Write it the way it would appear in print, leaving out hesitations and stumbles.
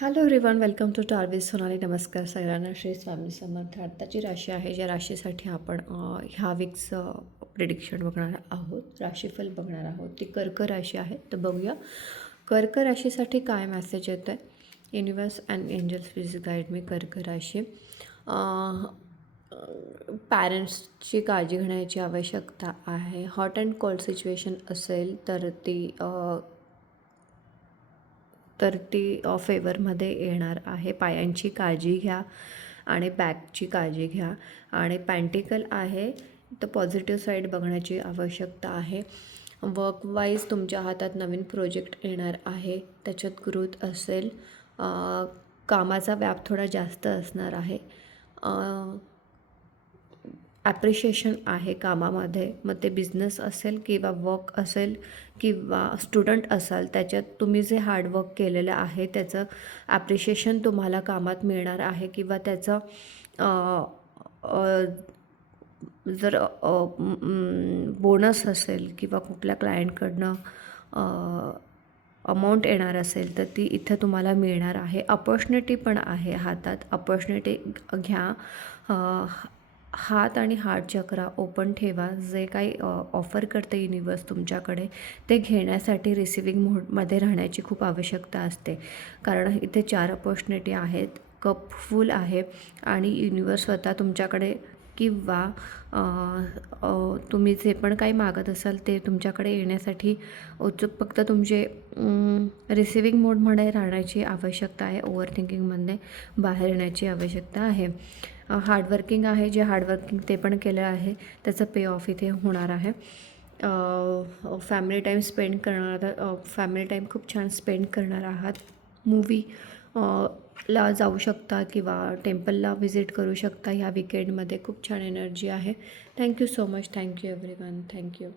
Hello everyone, welcome to टारविज सोनाली. नमस्कार सगळ्यांना. श्री स्वामी समर्थ. आत्ताची राशी आहे, ज्या राशीसाठी आपण ह्या वीकचं प्रिडिक्शन बघणार आहोत, राशीफल बघणार आहोत, ती कर्क राशी आहे. तर बघूया कर्क राशीसाठी काय मेसेज येतो आहे. Universe and angels please guide me. कर्क राशी, पॅरेंट्सची काळजी घेण्याची आवश्यकता आहे. हॉट अँड कोल्ड सिच्युएशन असेल तर ती फेवरमध्ये येणार आहे. पायांची काळजी घ्या आणि बॅकची काळजी घ्या. आणि पॅन्टिकल आहे तर पॉझिटिव्ह साईड बघण्याची आवश्यकता आहे. वर्कवाईज तुमच्या हातात नवीन प्रोजेक्ट येणार आहे, त्याच्यात ग्रोथ असेल. कामाचा व्याप थोडा जास्त असणार आहे. ॲप्रिशिएशन आहे कामामध्ये, मग ते बिझनेस असेल किंवा वर्क असेल किंवा स्टुडंट असाल, त्याच्यात तुम्ही जे हार्डवर्क केलेलं आहे त्याचं ॲप्रिशिएशन तुम्हाला कामात मिळणार आहे. किंवा त्याचं जर बोनस असेल किंवा कुठल्या क्लायंटकडनं अमाऊंट येणार असेल तर ती इथं तुम्हाला मिळणार आहे. अपॉर्च्युनिटी पण आहे हातात, अपॉर्च्युनिटी घ्या. हात आणि हार्ट चक्रा ओपन ठेवा. जे काही ऑफर करते युनिवर्स तुमच्याकडे, ते घेण्यासाठी रिसिविंग मोडमध्ये राहण्याची खूप आवश्यकता असते. कारण इथे 4 अपॉर्च्युनिटी आहेत, कप फुल आहे आणि युनिवर्स स्वतः तुमच्याकडे किंवा तुम्ही जे पण काही मागत असाल ते तुमच्याकडे येण्यासाठी उत्सुक. फक्त तुमचे रिसिविंग मोडमध्ये राहण्याची आवश्यकता आहे. ओव्हर थिंकिंगमध्ये बाहेर येण्याची आवश्यकता आहे. हार्डवर्किंग आहे, जे हार्डवर्किंग ते पण केलं आहे त्याचं पे ऑफ इथे होणार आहे. फॅमिली टाईम स्पेंड करणार, फॅमिली टाईम खूप छान स्पेंड करणार आहात. मूवी ला जाऊ शकता किंवा टेम्पलला व्हिजिट करू शकता. ह्या विकेंडमध्ये खूप छान एनर्जी आहे. Thank you so much. Thank you everyone. Thank you.